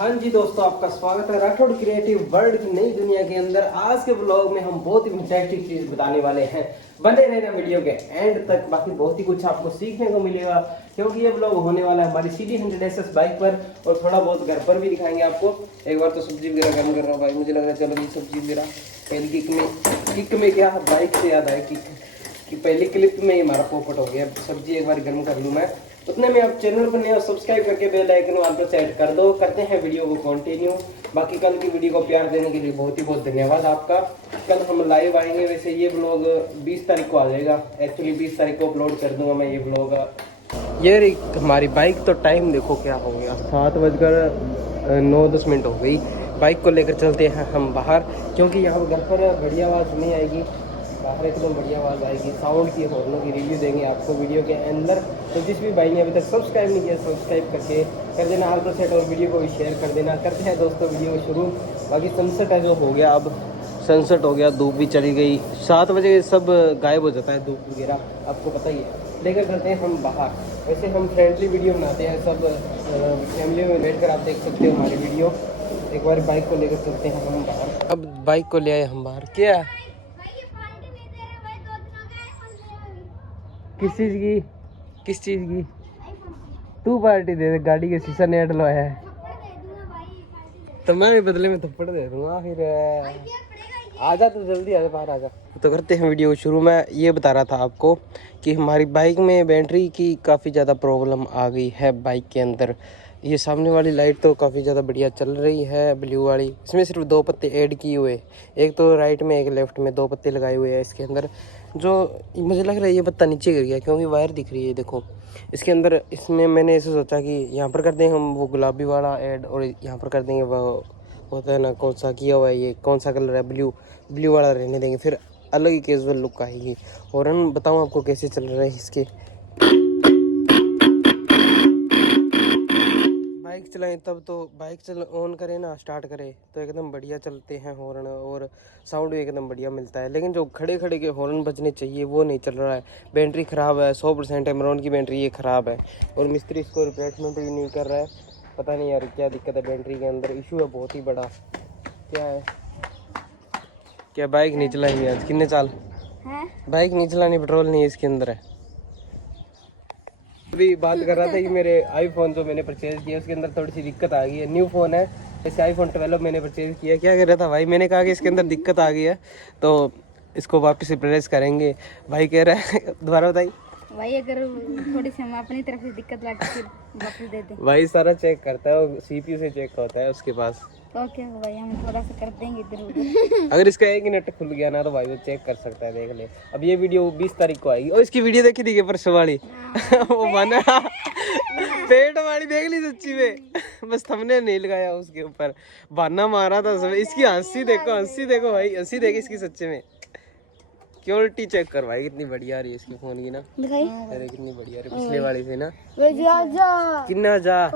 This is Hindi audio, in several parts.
हाँ जी दोस्तों, आपका स्वागत है राठौड़ क्रिएटिव वर्ल्ड की नई दुनिया के अंदर। आज के ब्लॉग में हम बहुत ही इंटरेस्टिंग चीज बताने वाले हैं। बने रहना वीडियो के एंड तक, बाकी बहुत ही कुछ आपको सीखने को मिलेगा क्योंकि ये ब्लॉग होने वाला है हमारी CD 100SS बाइक पर और थोड़ा बहुत घर पर भी दिखाएंगे आपको। एक बार तो सब्जी वगैरह गर्म कर रहा हूँ भाई, मुझे लग रहा है चलो ये सब्जी वगैरह पहले किक में क्या बाइक से याद आया कि पहले क्लिप में ही हमारा पोपट हो गया। सब्जी एक बार गर्म कर लूँ मैं, उतने में आप चैनल पर नए सब्सक्राइब करके बेल आइकन ऑल पर सेट कर दो। करते हैं वीडियो को कंटिन्यू। बाकी कल की वीडियो को प्यार देने के लिए बहुत ही बहुत धन्यवाद आपका। कल हम लाइव आएंगे, वैसे ये ब्लॉग 20 तारीख को आ जाएगा। एक्चुअली 20 तारीख को अपलोड कर दूंगा मैं ये ब्लॉग। ये हमारी बाइक तो टाइम देखो क्या हो गया, 7:09 हो गई। बाइक को लेकर चलते हैं हम बाहर क्योंकि यहाँ घर पर बढ़िया आवाज़ नहीं आएगी, बाहर एकदम बढ़िया आवाज़ आएगी। साउंड की हॉर्नों की रिव्यू देंगे आपको वीडियो के अंदर। तो जिस भी भाई ने अभी तक सब्सक्राइब नहीं किया सब्सक्राइब करके कर देना ऑल पर सेट और वीडियो को भी शेयर कर देना। करते हैं दोस्तों वीडियो शुरू। बाकी सनसेट है जो हो गया, अब सनसेट हो गया, धूप भी चली गई। 7 बजे सब गायब हो जाता है धूप वगैरह, आपको पता ही है। लेकर करते हैं हम बाहर। वैसे हम फ्रेंडली वीडियो बनाते हैं, सब फैमिली में बैठ कर आप देख सकते हो हमारी वीडियो। एक बार बाइक को लेकर चलते हैं हम बाहर। अब बाइक को ले आए हम बाहर। क्या किस चीज़ की तू पार्टी दे दे? गाड़ी के शीशा नहीं हटवाया है तो मैं भी बदले में थप्पड़ दे दूंगा। फिर आजा तो जल्दी आजा, बाहर आजा। तो करते हैं वीडियो शुरू। मैं ये बता रहा था आपको कि हमारी बाइक में बैटरी की काफ़ी ज़्यादा प्रॉब्लम आ गई है बाइक के अंदर। ये सामने वाली लाइट तो काफ़ी ज़्यादा बढ़िया चल रही है, ब्लू वाली। इसमें सिर्फ 2 पत्ते ऐड किए हुए, एक तो राइट में एक लेफ्ट में 2 पत्ते लगाए हुए हैं इसके अंदर। जो मुझे लग रहा है ये पत्ता नीचे गिर गया क्योंकि वायर दिख रही है देखो इसके अंदर। इसमें मैंने ऐसे सोचा कि यहाँ पर कर देंगे हम वो गुलाबी वाला ऐड और यहाँ पर कर देंगे वो होता है ना, कौन सा किया हुआ है, ये कौन सा कलर है, ब्लू वाला रहने देंगे, फिर अलग ही कैजुअल लुक आएगी। और हम बताऊँ आपको कैसे चल रहा है इसके। बाइक चलाएं तब तो बाइक ऑन करें ना, स्टार्ट करें तो एकदम बढ़िया चलते हैं हॉर्न और साउंड भी एकदम बढ़िया मिलता है। लेकिन जो खड़े खड़े के हॉर्न बजने चाहिए वो नहीं चल रहा है। बैटरी ख़राब है, 100% एमरॉन की बैटरी ये ख़राब है और मिस्त्री इसको रिप्लेसमेंट भी नहीं कर रहा है। पता नहीं यार क्या दिक्कत है, बैटरी के अंदर इशू है बहुत ही बड़ा। क्या है, क्या बाइक नहीं चलाएंगे आज? कितने साल बाइक नहीं चलानी, पेट्रोल नहीं है इसके अंदर है। अभी बात कर रहा था कि मेरे आईफोन जो मैंने परचेज किया उसके अंदर थोड़ी सी दिक्कत आ गई है। न्यू फ़ोन है, जैसे iPhone 12 मैंने परचेज किया। क्या कह रहा था भाई? मैंने कहा कि इसके अंदर दिक्कत आ गई है तो इसको वापस रिप्लेस करेंगे। भाई कह रहा है दोबारा बताइए भाई, अगर थोड़ी सी हम अपनी तरफ से दिक्कत लगे फिर वापस दे दें। भाई सारा चेक करता है, वो CPU से चेक होता है उसके पास। तो क्या भाई, हम थोड़ा सा कर देंगे इधर उधर। अगर इसका एक ही नट खुल गया ना तो भाई वो चेक कर सकता है, देख ले। अब ये वीडियो 20 तारीख को आएगी और इसकी वीडियो देखी थी परसों वाली वो बना पेट वाली देख ली सच्ची में, बस थंबनेल नहीं लगाया उसके ऊपर, बहाना मारा था सब। इसकी हंसी देखो भाई, हंसी देख इसकी सच्चे में। क्वालिटी चेक कर भाई, कितनी बढ़िया आ रही है इसकी फोन की ना। अरे कितनी बढ़िया आ रही पिछले वाली से ना। कितना जा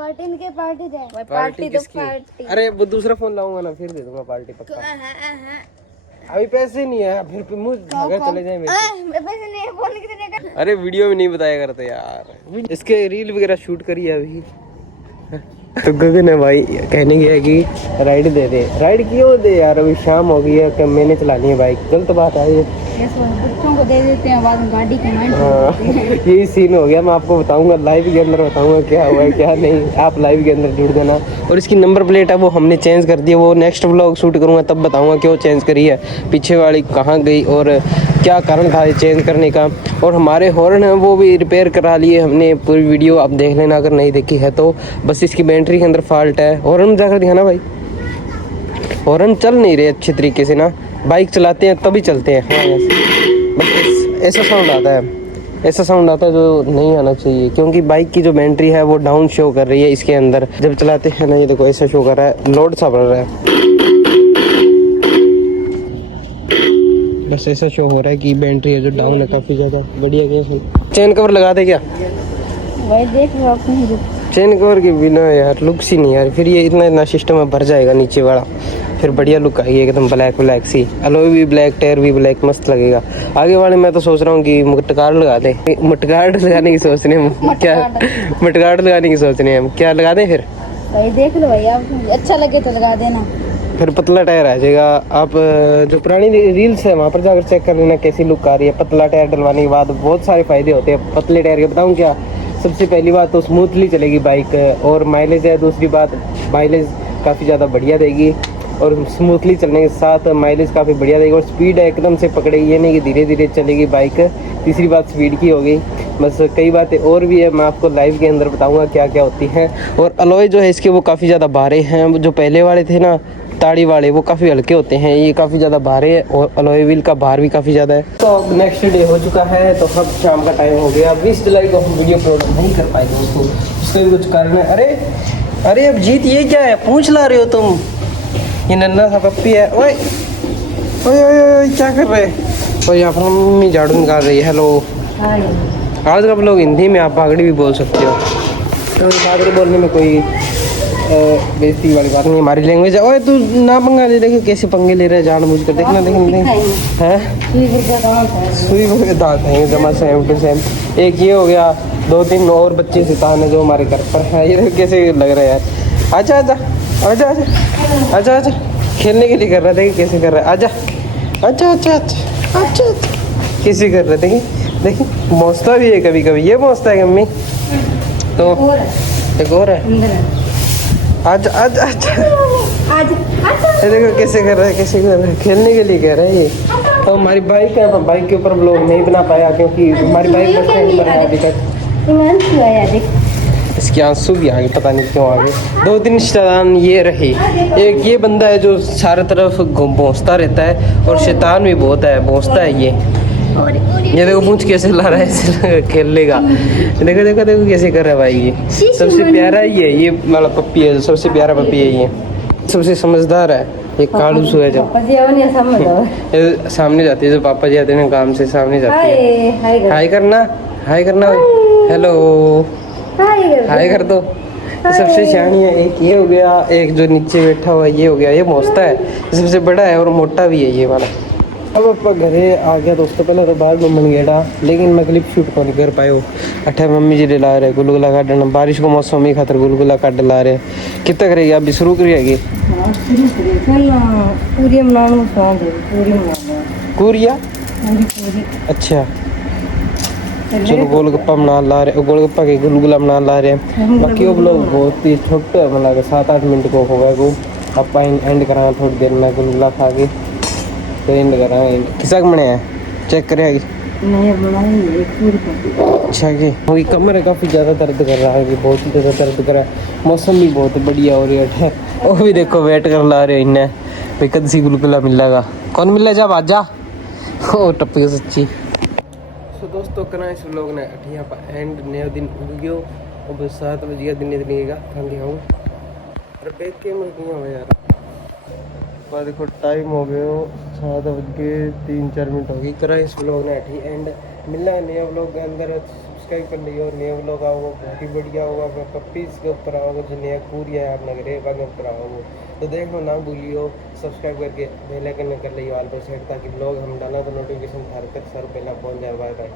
पार्टी किसकी? अरे वो दूसरा फोन लाऊंगा ना फिर दे दूंगा पार्टी पक्का। अभी पैसे नहीं है, फिर मुझ अगर चले जाए मेरे। अरे वीडियो में नहीं बताया करते यार, इसके रील वगैरह शूट करी है अभी। तो गगन है भाई, कहने गया कि राइड दे दे। राइड क्यों दे यार, अभी शाम हो गई है कि मैंने चलानी है बाइक। गलत बात है ये, बच्चों को दे देते हैं बाद में गाड़ी की माइंड। यही सीन हो गया। मैं आपको बताऊंगा लाइव के अंदर, बताऊंगा क्या हुआ है क्या नहीं। आप लाइव के अंदर जुड़ देना। और इसकी नंबर प्लेट है वो हमने चेंज कर दी है, वो नेक्स्ट व्लॉग शूट करूंगा तब बताऊंगा क्यों चेंज करी है, पीछे वाली कहाँ गई और क्या कारण था चेंज करने का। और हमारे हॉर्न है वो भी रिपेयर करा लिए हमने, पूरी वीडियो आप देख लेना अगर नहीं देखी है तो। बस इसकी बैटरी के अंदर फॉल्ट है। हॉर्न जाकर दिखाना भाई, हॉर्न चल नहीं रहे अच्छे तरीके से ना। बाइक चलाते हैं तभी चलते हैं। हाँ बस ऐसा साउंड आता है, ऐसा साउंड आता है जो नहीं आना चाहिए क्योंकि बाइक की जो बैटरी है वो डाउन शो कर रही है इसके अंदर। जब चलाते हैं ना ये देखो ऐसा शो कर रहा है, लोड सा बढ़ रहा है। बस ऐसा शो हो रहा है कि बैटरी है जो डाउन है काफ़ी ज़्यादा। बढ़िया गया। चेन कवर लगा दे क्या भाई? देख लो अपनी चेन कवर के बिना यार लुक्स ही नहीं यार। फिर ये इतना सिस्टम में भर जाएगा नीचे वाला, फिर बढ़िया लुक आएगी एकदम ब्लैक सी। अलॉय भी ब्लैक, टायर भी ब्लैक, मस्त लगेगा। आगे वाले मैं तो सोच रहा हूँ कि मटगार्ड लगा दें। मटगार्ड लगाने की सोच रहे हैं क्या? मटगार्ड लगाने की सोच रहे हैं हम, क्या लगा दें फिर? भाई देख लो भाई, आप अच्छा लगे तो लगा देना। फिर पतला टायर आ जाएगा। आप जो पुरानी रील्स है वहाँ पर जाकर चेक कर लेना कैसी लुक आ रही है। पतला टायर डलवाने के बाद बहुत सारे फायदे होते हैं पतले टायर के, बताऊँ क्या? सबसे पहली बात तो स्मूथली चलेगी बाइक, और माइलेज है दूसरी बात, माइलेज काफ़ी ज़्यादा बढ़िया देगी। और स्मूथली चलने के साथ माइलेज काफ़ी बढ़िया देगी, और स्पीड है एकदम से पकड़ेगी, ये नहीं कि धीरे धीरे चलेगी बाइक। तीसरी बात स्पीड की होगी। बस कई बातें और भी है, मैं आपको लाइव के अंदर बताऊंगा क्या क्या होती हैं। और अलॉय जो है इसके वो काफ़ी ज़्यादा भारे हैं, जो पहले वाले थे ना ताड़ी वाले वो काफ़ी हल्के होते हैं, ये काफ़ी ज़्यादा भारे है और अलॉय व्हील का भार भी काफ़ी ज़्यादा है। तो अब नेक्स्ट डे हो चुका है, तो अब शाम का टाइम हो गया। 20 जुलाई को हम वीडियो अपलोड नहीं कर पाए दोस्तों, उसका भी कुछ कारण है। अरे अरे अब जीत ये क्या है, पूछ ला रहे हो तुम? ये नन्ना सा पप्पी है। ओए ओए ओए ओए क्या कर रहे हैं? और यहाँ पर मम्मी झाड़ू निकाल रही है। हेलो, आज आप लोग हिंदी में आप बागड़ी भी बोल सकते हो, तो बागड़ी बोलने में कोई बेइज्जती वाली बात नहीं, हमारी लैंग्वेज है। ओए तू ना पंगा ले, देखो कैसे पंगे ले रहे हैं जानबूझ कर, देखना देखना है। सुई के दांत हैं जमा सेम टू सेम। एक ये हो गया, 2-3 और बच्चे शैतान है जो हमारे घर पर है। ये देखो कैसे लग रहा है यार। आजा आजा आजा आजा आजा आजा, खेलने के लिए कर रहा है, देखिए कैसे कर रहा है। आजा अच्छा अच्छा अच्छा अच्छा, कैसे कर रहे, देखिए देखिए, मौसता भी है कभी कभी, ये मौसता है मम्मी। तो एक और है, आज आज आज ये देखो कैसे कर रहा है, कैसे कर रहा है, खेलने के लिए कह रहा है ये। तो हमारी बाइक है, बाइक के ऊपर व्लॉग नहीं बना पाया क्योंकि हमारी बाइक बस स्टैंड पर है अभी तक। इसके आंसू भी आ गए, पता नहीं क्यों आ गए। 2-3 शैतान ये रहे। एक ये बंदा है जो सारे तरफ भौंसता रहता है, और शैतान भी बहुत है, भौंसता है ये देखो पूंछ कैसे ला रहा है खेलने का। देखो देखो देखो कैसे कर रहा है भाई। ये सबसे प्यारा ही है, ये वाला पप्पी है, सबसे प्यारा पप्पी है ये, सबसे समझदार है। ये कालू सु है जो सामने जाती है, जो पापा जी आते हैं काम से सामने जाती है। हाय करना, हाय करना, हेलो हाय कर दो। सबसे सियानी है। एक ये हो गया, एक जो नीचे बैठा हुआ ये हो गया, ये मौसता है, सबसे बड़ा है और मोटा भी है ये वाला। अब आप घरे आ गया दोस्तों, पहले तो बाहर घूमन गया, लेकिन मैं क्लिप शूट को नहीं कर पायो। अठे मम्मी जी ला रहे गुलगुला काटना, बारिश को मौसम ही खातर गुलगुला काट ला रहे। कितना करेगी अभी शुरू करिएगी? पूरिया अच्छा, चलो गोलगप्पा बना ला रहे, गोलगप्पा के गुलगुला बना ला रहे हैं। बाकी वो लोग बहुत ही छोटे है, मतलब 7-8 मिनट को होगा वो। आप एंड करा थोड़ी देर में गुलगुला खा के, तो एंड करा किसा बने हैं चेक करेगी। अच्छा कि वही कमर है काफ़ी ज़्यादा दर्द कर रहा है, बहुत ही ज़्यादा दर्द कर रहा है। मौसम भी बहुत बढ़िया हो रही है। वो भी देखो वेट कर ला रहे इन्हें भाई कद सी गुलगुला मिलेगा, कौन मिले जब आजा ओ टप्पी सच्ची। तो दोस्तों कना इस व्लॉग ने अठिया पर एंड नया दिन उग गयो, और बस 7 बज गया, दिन दिनेगा खान दिया हूँ। अरे बैग के मिल गया हो यार, पर देखो टाइम हो गया 7 बज के 3-4 मिनट हो गई। करा इस व्लॉग ने अठी एंड, मिलना है नया व्लॉग के अंदर। सब्सक्राइब कर लियो, नया व्लॉग आओगे बहुत ही बढ़िया होगा। मैं पप्पीज़ के ऊपर आओगे, जो नया पूरी है आपने गरेबा के ऊपर आओगे, तो देखो ना भूलियो सब्सक्राइब करके बेल आइकन कर लियो ऑल पर सेट, ताकि व्लॉग हम डाला तो नोटिफिकेशन हर तक सर पहला पहुँच जाए। Bye bye.